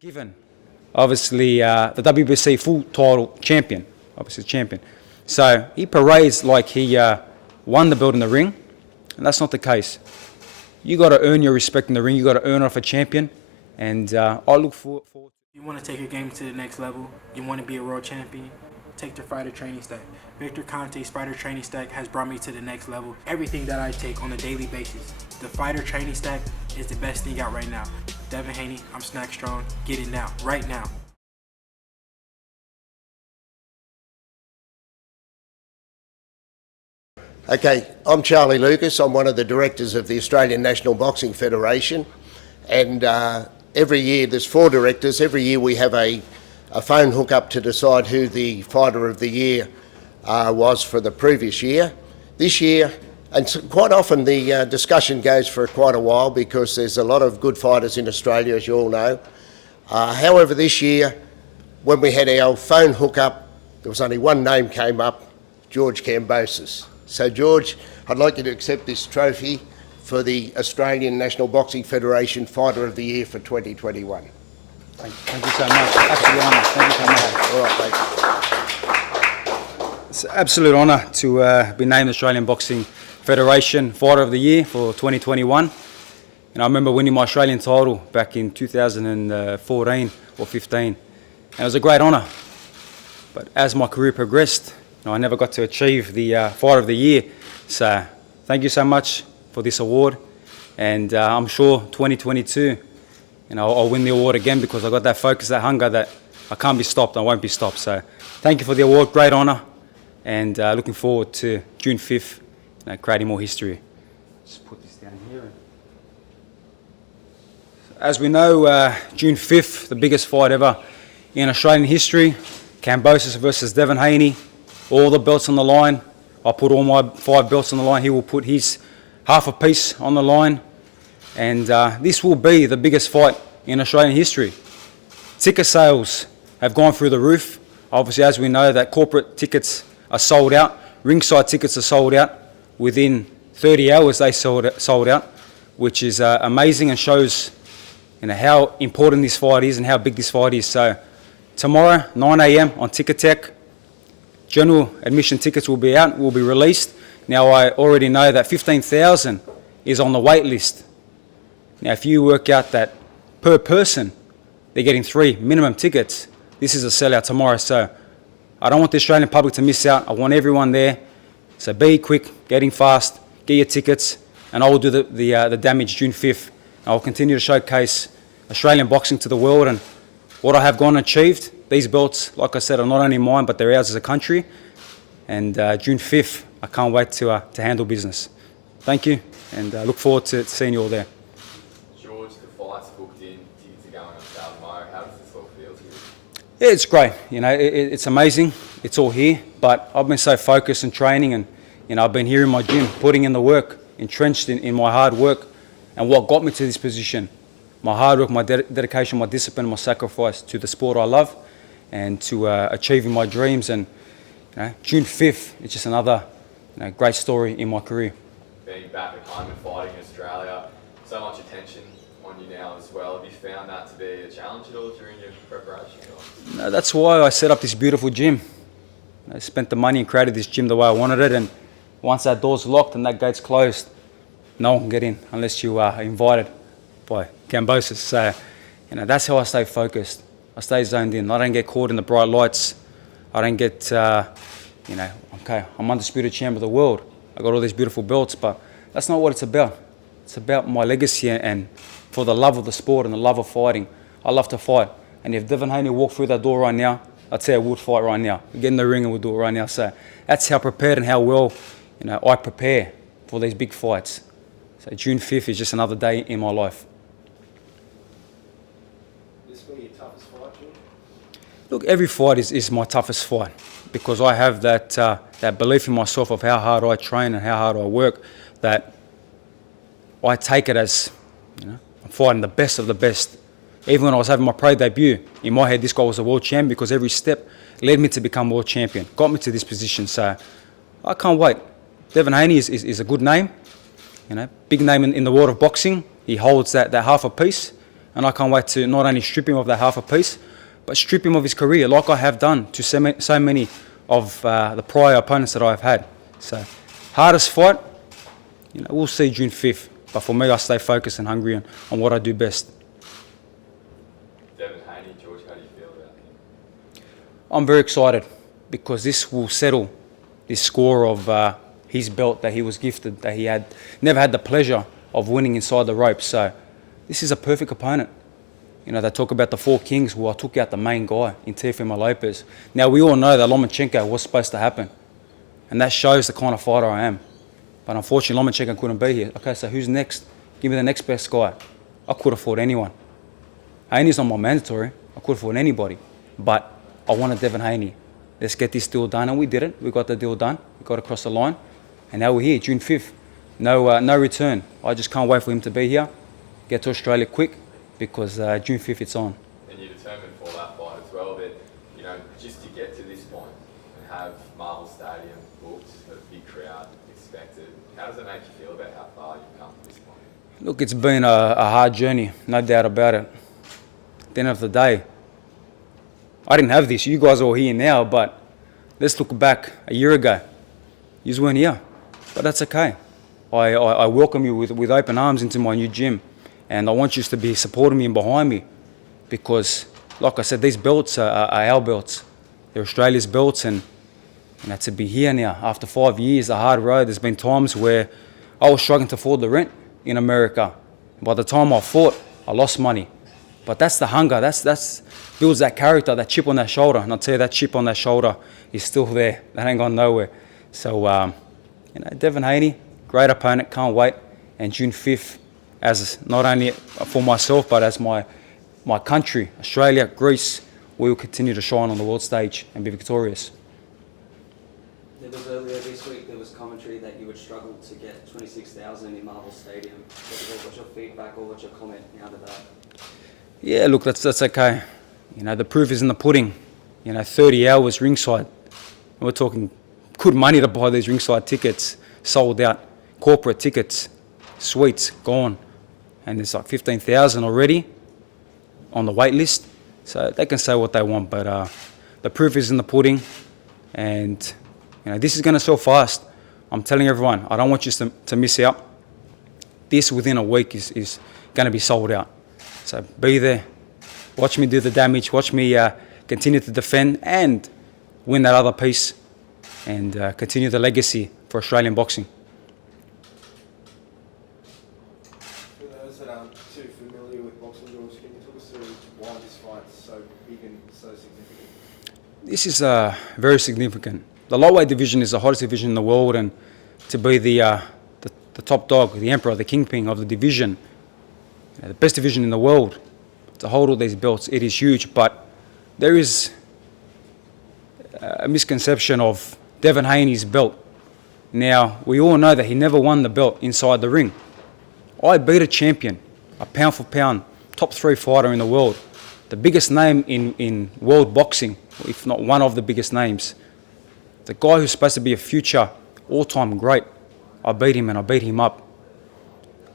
given, obviously, the WBC full title champion, obviously champion. So he parades like he won the belt in the ring, and that's not the case. You got to earn your respect in the ring. You got to earn it off a champion, and I look forward. You want to take your game to the next level. You want to be a world champion. Take the fighter training stack. Victor Cante's fighter training stack has brought me to the next level. Everything that I take on a daily basis, the fighter training stack is the best thing out right now. Devin Haney, I'm snack strong. Get it now, right now. Okay, I'm Charlie Lucas. I'm one of the directors of the Australian National Boxing Federation, and every year, there's 4 directors. Every year we have a phone hook-up to decide who the Fighter of the Year was for the previous year. This year, and quite often the discussion goes for quite a while because there's a lot of good fighters in Australia, as you all know. However, this year, when we had our phone hook-up, there was only one name came up, George Kambosos. So George, I'd like you to accept this trophy for the Australian National Boxing Federation Fighter of the Year for 2021. Thank you so much. Absolute honour. Thank you so much. All right, mate. It's an absolute honour to be named Australian Boxing Federation Fighter of the Year for 2021. And I remember winning my Australian title back in 2014 or 15. And it was a great honour. But as my career progressed, I never got to achieve the Fighter of the Year. So thank you so much for this award. And I'm sure 2022, I'll win the award again because I got that focus, that hunger that I can't be stopped, I won't be stopped. So thank you for the award, great honour. And looking forward to June 5th, creating more history. Just put this down here. As we know, June 5th, the biggest fight ever in Australian history. Kambosos versus Devin Haney. All the belts on the line. I put all my 5 belts on the line. He will put his half a piece on the line. And this will be the biggest fight in Australian history. Ticket sales have gone through the roof. Obviously, as we know, that corporate tickets are sold out. Ringside tickets are sold out. Within 30 hours, they sold out, which is amazing and shows how important this fight is and how big this fight is. So tomorrow, 9 a.m. on Ticketek, general admission tickets will be out, will be released. Now, I already know that 15,000 is on the wait list. Now, if you work out that per person, they're getting 3 minimum tickets, this is a sellout tomorrow. So I don't want the Australian public to miss out. I want everyone there. So be quick, getting fast, get your tickets, and I will do the damage June 5th. I will continue to showcase Australian boxing to the world and what I have gone and achieved. These belts, like I said, are not only mine, but they're ours as a country. And June 5th, I can't wait to handle business. Thank you, and look forward to seeing you all there. George, the fight's booked in, tickets are going on sale tomorrow. How does this all feel to you? Yeah, it's great. It's amazing. It's all here. But I've been so focused in training, and I've been here in my gym, putting in the work, entrenched in my hard work, and what got me to this position. My hard work, my dedication, my discipline, my sacrifice to the sport I love, and to achieving my dreams. And June 5th, it's just another great story in my career. Being back at home and fighting in Australia, so much attention on you now as well. Have you found that to be a challenge at all during your preparation? No, that's why I set up this beautiful gym. I spent the money and created this gym the way I wanted it, and once that door's locked and that gate's closed, no one can get in unless you are invited by Kambosos. So, that's how I stay focused. I stay zoned in. I don't get caught in the bright lights. I don't get, okay, I'm undisputed champ of the world. I got all these beautiful belts, but that's not what it's about. It's about my legacy and for the love of the sport and the love of fighting. I love to fight. And if Devin Haney walked through that door right now, I'd say I would fight right now. We'd get in the ring and we'd do it right now. So that's how prepared and how well, I prepare for these big fights. So June 5th is just another day in my life. This will be your toughest fight, George? Look, every fight is my toughest fight because I have that belief in myself of how hard I train and how hard I work, that I take it as, I'm fighting the best of the best. Even when I was having my pro debut, in my head, this guy was a world champion because every step led me to become world champion, got me to this position. So I can't wait. Devin Haney is a good name, big name in the world of boxing. He holds that half a piece, and I can't wait to not only strip him of that half a piece, but strip him of his career, like I have done to so many of the prior opponents that I've had. So, hardest fight, we'll see June 5th. But for me, I stay focused and hungry on what I do best. Devin Haney, George, how do you feel about him? I'm very excited because this will settle this score of his belt that he was gifted, that he had never had the pleasure of winning inside the ropes. So this is a perfect opponent. They talk about the four kings. Well, I took out the main guy in Teofimo Lopez. Now, we all know that Lomachenko was supposed to happen. And that shows the kind of fighter I am. But unfortunately, Lomachenko couldn't be here. Okay, so who's next? Give me the next best guy. I could have fought anyone. Haney's not my mandatory. I could have fought anybody. But I wanted Devin Haney. Let's get this deal done. And we did it. We got the deal done. We got across the line. And now we're here, June 5th. No return. I just can't wait for him to be here. Get to Australia quick because June 5th it's on. And you're determined for that fight as well. But, just to get to this point and have Marvel Stadium booked, a big crowd expected, how does it make you feel about how far you've come to this point? Look, it's been a hard journey, no doubt about it. At the end of the day, I didn't have this. You guys are all here now, but let's look back a year ago. You weren't here, but that's okay. I welcome you with open arms into my new gym, and I want you to be supporting me and behind me because, like I said, these belts are our belts. They're Australia's belts, and to be here now after 5 years, a hard road. There's been times where I was struggling to afford the rent in America. By the time I fought, I lost money. But that's the hunger. That's builds that character, that chip on that shoulder. And I'll tell you, that chip on that shoulder is still there. That ain't gone nowhere. So, Devin Haney, great opponent. Can't wait. And June 5th, as not only for myself, but as my country, Australia, Greece, we will continue to shine on the world stage and be victorious. There was earlier this week, there was commentary that you would struggle to get 26,000 in Marvel Stadium. What's your feedback or what's your comment out of that? Yeah, look, that's okay. The proof is in the pudding. 30 hours ringside. We're talking good money to buy these ringside tickets, sold out. Corporate tickets, suites, gone. And there's like 15,000 already on the wait list. So they can say what they want, but the proof is in the pudding. And this is going to sell fast. I'm telling everyone, I don't want you to miss out. This within a week is going to be sold out. So be there. Watch me do the damage. Watch me continue to defend and win that other piece and continue the legacy for Australian boxing. For those that aren't too familiar with boxing, George, can you talk us through why this fight's so big and so significant? This is very significant. The lightweight division is the hottest division in the world, and to be the top dog, the emperor, the kingpin of the division, the best division in the world, to hold all these belts, it is huge. But there is a misconception of Devin Haney's belt. Now, we all know that he never won the belt inside the ring. I beat a champion, a pound for pound, top 3 fighter in the world, the biggest name in world boxing, if not one of the biggest names. The guy who's supposed to be a future all-time great, I beat him and I beat him up.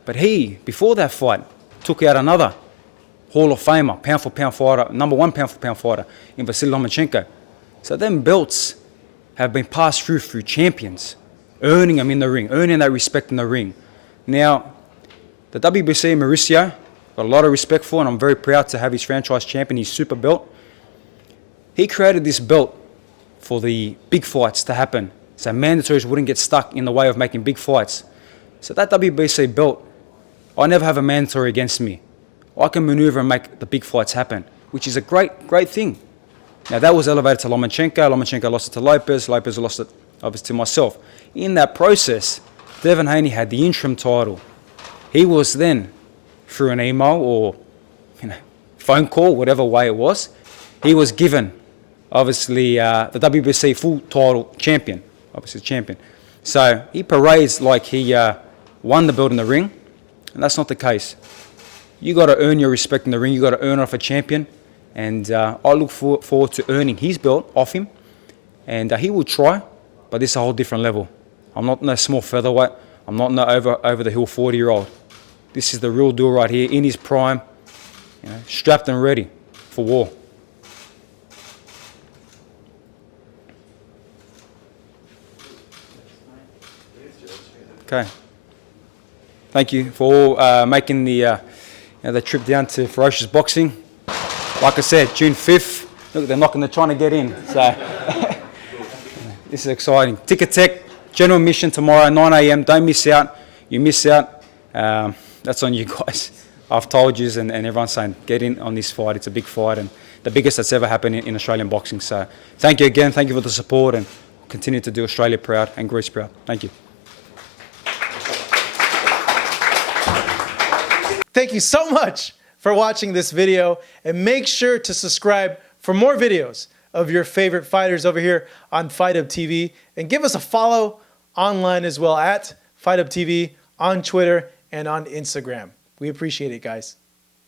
But he, before that fight, took out another Hall of Famer, pound for pound fighter, number 1 pound for pound fighter in Vasily Lomachenko. So them belts have been passed through champions, earning them in the ring, earning that respect in the ring. Now, the WBC Mauricio, got a lot of respect for, and I'm very proud to have his franchise champion, his super belt. He created this belt for the big fights to happen, so mandatories wouldn't get stuck in the way of making big fights. So that WBC belt, I never have a mandatory against me. I can maneuver and make the big fights happen, which is a great thing. Now that was elevated to Lomachenko. Lomachenko lost it to Lopez. Lopez lost it, obviously, to myself. In that process, Devin Haney had the interim title. He was then, through an email or phone call, whatever way it was, he was given, obviously, the WBC full title champion, obviously champion. So he parades like he won the belt in the ring, and that's not the case. You got to earn your respect in the ring. You got to earn it off a champion, and I look forward to earning his belt off him, and he will try, but this is a whole different level. I'm not no small featherweight. I'm not no over the hill 40-year-old. This is the real deal right here in his prime. strapped and ready for war. Okay. Thank you for all making the trip down to Ferocious Boxing. Like I said, June 5th. Look, they're trying to get in. So this is exciting. Ticket Tech, general admission tomorrow, 9 a.m. Don't miss out. You miss out, that's on you guys. I've told you, and everyone's saying, get in on this fight. It's a big fight, and the biggest that's ever happened in Australian boxing. So thank you again. Thank you for the support, and continue to do Australia proud and Greece proud. Thank you. Thank you so much for watching this video, and make sure to subscribe for more videos of your favorite fighters over here on Fight Up TV, and give us a follow online as well at Fight Up TV on Twitter and on Instagram. We appreciate it, guys.